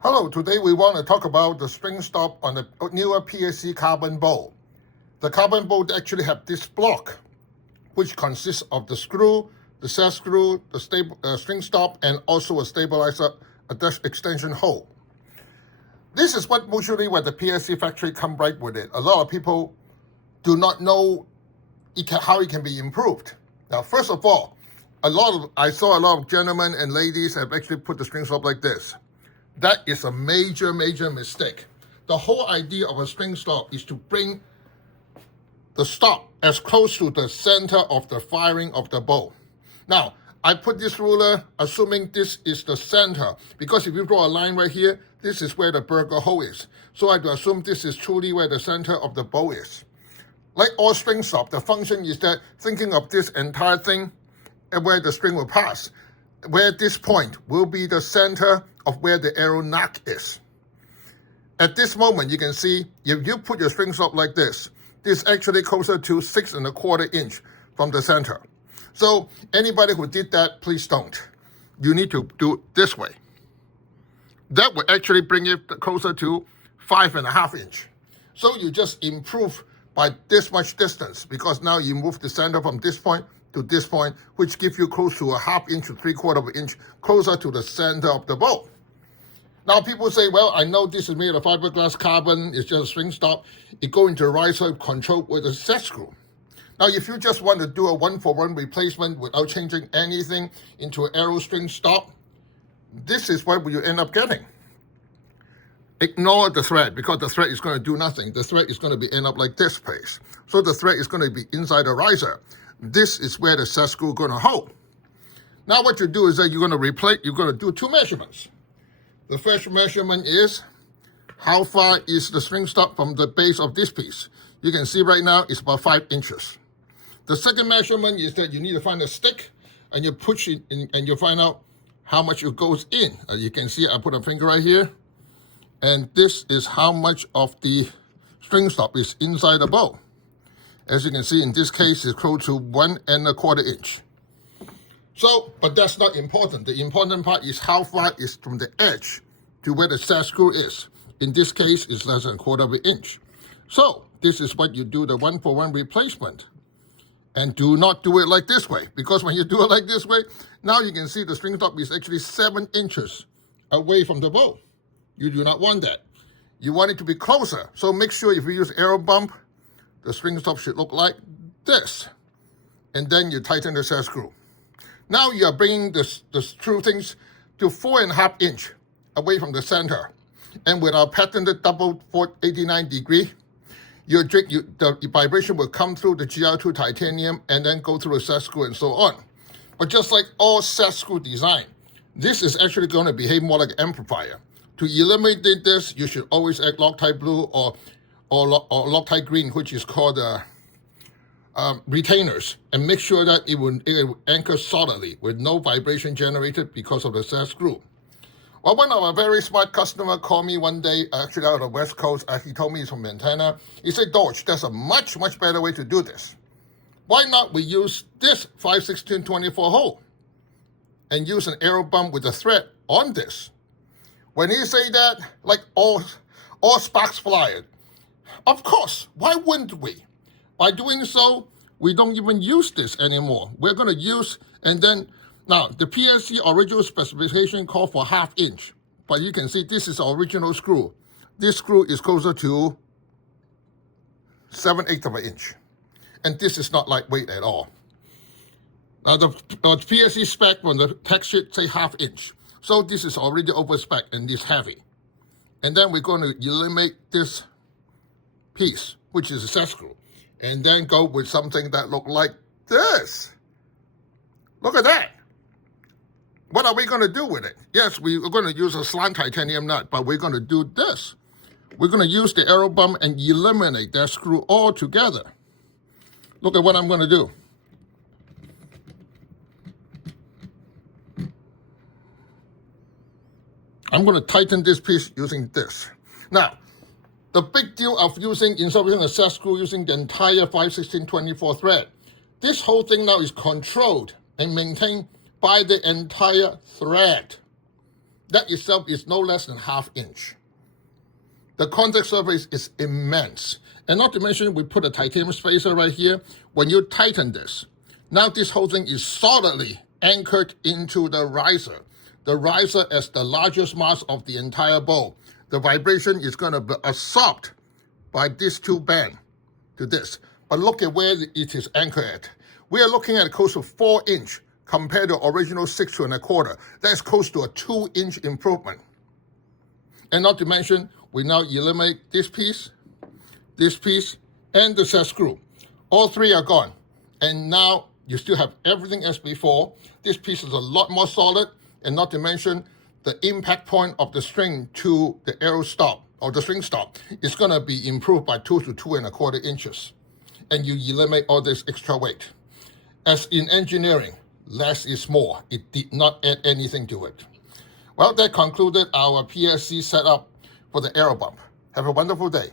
Hello, today we want to talk about the string stop on the newer PSE carbon bow. The carbon bow actually have this block, which consists of the screw, the set screw, the string stop, and also a stabilizer, a dash extension hole. This is what usually when the PSE factory come right with it. A lot of people do not know how it can be improved. Now, first of all, I saw a lot of gentlemen and ladies have actually put the string stop like this. That is a major mistake. The whole idea of a string stop is to bring the stop as close to the center of the firing of the bow. Now, I put this ruler assuming this is the center, because if you draw a line right here, this is where the burger hole is. So I have to assume this is truly where the center of the bow is. Like all string stop, the function is that thinking of this entire thing and where the string will pass, where this point will be the center of where the arrow nock is. At this moment, you can see if you put your string stop like this is actually closer to 6 1/4 inch from the center. So anybody who did that, please don't. You need to do it this way. That will actually bring it closer to 5 1/2 inch. So you just improve by this much distance, because now you move the center from this point to this point, which gives you close to 1/2 inch to 3/4 inch closer to the center of the bow. Now people say, well, I know this is made of fiberglass carbon, it's just a string stop. It goes into a riser controlled with a set screw. Now, if you just want to do a 1-for-1 replacement without changing anything into an arrow string stop, this is what you end up getting. Ignore the thread, because the thread is going to do nothing. The thread is going to end up like this place. So the thread is going to be inside the riser. This is where the set screw is going to hold. Now what you do is that you're going to do 2 measurements. The first measurement is how far is the string stop from the base of this piece. You can see right now it's about 5 inches. The second measurement is that you need to find a stick and you push it in and you find out how much it goes in. As you can see, I put a finger right here, and this is how much of the string stop is inside the bow. As you can see, in this case, it's close to 1 1/4 inch. So, but that's not important. The important part is how far is from the edge to where the set screw is. In this case, it's less than 1/4 inch. So, this is what you do the 1-for-1 replacement. And do not do it like this way, because when you do it like this way, now you can see the string stop is actually 7 inches away from the bow. You do not want that. You want it to be closer. So make sure if you use AeroBump, the string stop should look like this. And then you tighten the set screw. Now you are bringing the screw things to 4 1/2 inch away from the center. And with our patented double 489 degree, the vibration will come through the GR2 Titanium and then go through the set screw and so on. But just like all set screw design, this is actually going to behave more like an amplifier. To eliminate this, you should always add Loctite blue or Loctite green, which is called retainers, and make sure that it will anchor solidly with no vibration generated because of the set screw. Well, one of our very smart customer called me one day, actually out of the West Coast. He told me he's from Montana. He said, Dodge, there's a much better way to do this. Why not we use this 5/16-24 hole and use an AeroBump with a thread on this? When he say that, like all sparks fly. Of course, why wouldn't we? By doing so, we don't even use this anymore. We're going to use, and then, now, the PSE original specification called for 1/2 inch. But you can see this is the original screw. This screw is closer to 7/8 inch. And this is not lightweight at all. Now, the PSE spec on the text sheet say 1/2 inch. So this is already over spec and it's heavy. And then we're going to eliminate this piece, which is a set screw, and then go with something that look like this. Look at that. What are we going to do with it? Yes, we're going to use a slant titanium nut, but we're going to do this. We're going to use the AeroBump and eliminate that screw altogether. Look at what I'm going to do. I'm going to tighten this piece using this. Now, the big deal of instead of using a set screw, using the entire 5/16-24 thread, this whole thing now is controlled and maintained by the entire thread. That itself is no less than ½ inch. The contact surface is immense. And not to mention, we put a titanium spacer right here. When you tighten this, now this whole thing is solidly anchored into the riser. The riser as the largest mass of the entire bowl. The vibration is going to be absorbed by these two bands to this. But look at where it is anchored at. We are looking at close to 4 inch compared to original 6 2¼ That's close to a 2 inch improvement. And not to mention, we now eliminate this piece, and the set screw. All three are gone. And now you still have everything as before. This piece is a lot more solid, and not to mention, the impact point of the string to the arrow stop, or the string stop, is gonna be improved by 2 to 2¼ inches. And you eliminate all this extra weight. As in engineering, less is more. It did not add anything to it. Well, that concluded our PSE setup for the AeroBump. Have a wonderful day.